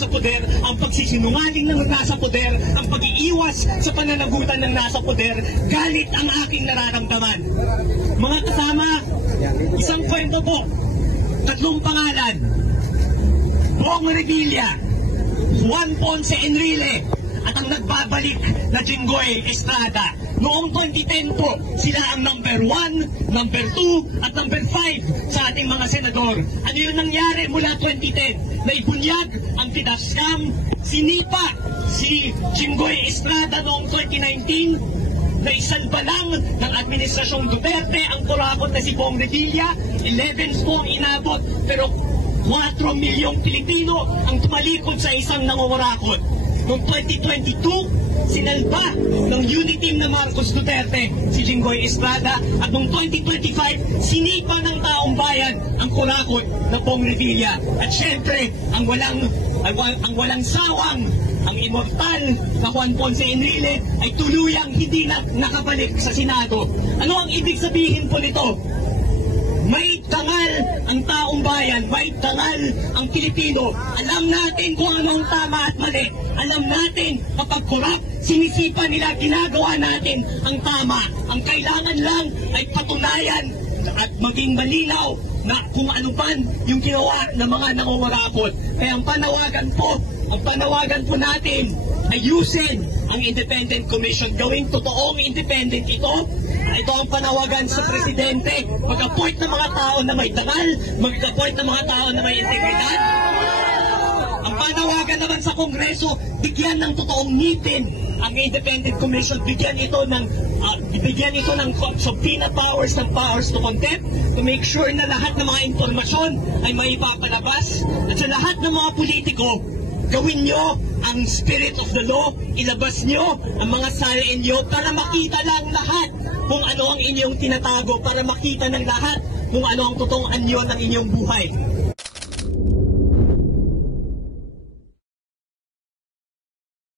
nasa poder, ang pagsisinungaling ng nasa poder, ang pag-iiwas sa pananagutan ng nasa poder, galit ang aking nararamdaman. Mga kasama, isang kwento po, 3 pangalan, Bong Revilla, Juan Ponce Enrile, at ang nagbabalik na Jinggoy Estrada. Noong 2010 po, sila ang number 1, number 2, at number 5 sa ating mga senador. Ano yung nangyari mula 2010? Naibunyag ang Tidascam, sinipa si Jinggoy Estrada noong 2019, naisalba lang ng Administrasyong Duterte ang kurakot na si Bong Revilla, 11 po ang inabot, pero 4 milyong Pilipino ang tumalikod sa isang nangungurakot. Noong 2022, sinalba ng unity team na Marcos Duterte si Jinggoy Estrada, at noong 2025, sinipa ng taong bayan ang kurakot na Bong Revilla. At syempre, ang walang sawang, ang immortal na Juan Ponce Enrile ay tuluyang hindi na nakabalik sa Senado. Ano ang ibig sabihin po nito? May tangal ang taong bayan, may tangal ang Pilipino. Alam natin kung ano ang tama at mali. Alam natin kapag korap, sinisipa nila, ginagawa natin ang tama. Ang kailangan lang ay patunayan at maging malinaw na kung ano man yung ginawa ng mga nangungurakot. Kaya ang panawagan po natin, ayusin ang Independent Commission, gawing totoong independent ito. Ito ang panawagan sa Presidente, mag-appoint ng mga tao na may tangal, mag-appoint ng mga tao na may integridad. Ang panawagan naman sa Kongreso, bigyan ng totoong ngipin ang Independent Commission, bigyan ito ng subpoena powers and powers to contempt, to make sure na lahat ng mga impormasyon ay maipapalabas, at sa lahat ng mga politiko, gawin nyo ang spirit of the law, ilabas nyo ang mga salain nyo para makita lang lahat kung ano ang inyong tinatago, para makita ng lahat kung ano ang totoong anyo ng inyong buhay.